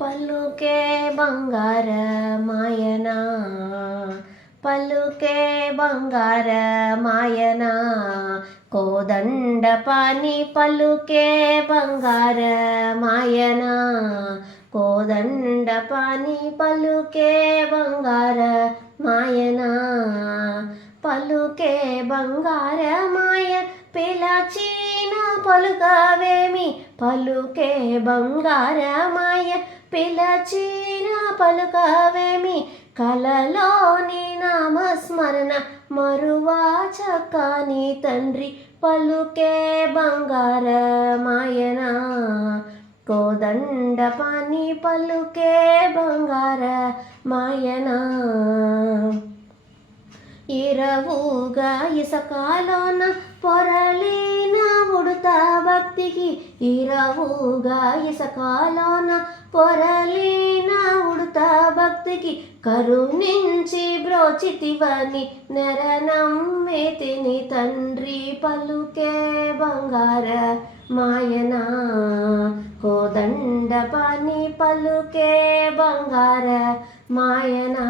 పలుకే బంగారమాయనా, పలుకే బంగారమాయనా, కోదండపాణి పలుకే బంగారమాయనా, కోదండపాణి పలుకే బంగారమాయనా, పలుకే బంగారమాయ పిలచిన పలుకవేమి, పలుకే బంగారమాయ పిలచిన పలుకవేమి, కలలోని నామస్మరణ మరువా చక్కని తండ్రి పలుకే బంగారమాయనా, కోదండపాణి పలుకే బంగారమాయనా. ఇరవుగా ఇసకాలోన పొరలిన ఉడుత భక్తికి, ఇరవుగా ఇసకాలోన పొరలిన ఉడుత భక్తికి, కరుణించి బ్రోచితివని నెరనమ్మితిని తండ్రి పలుకే బంగారమాయనా, కోదండపాణి పలుకే బంగారమాయనా.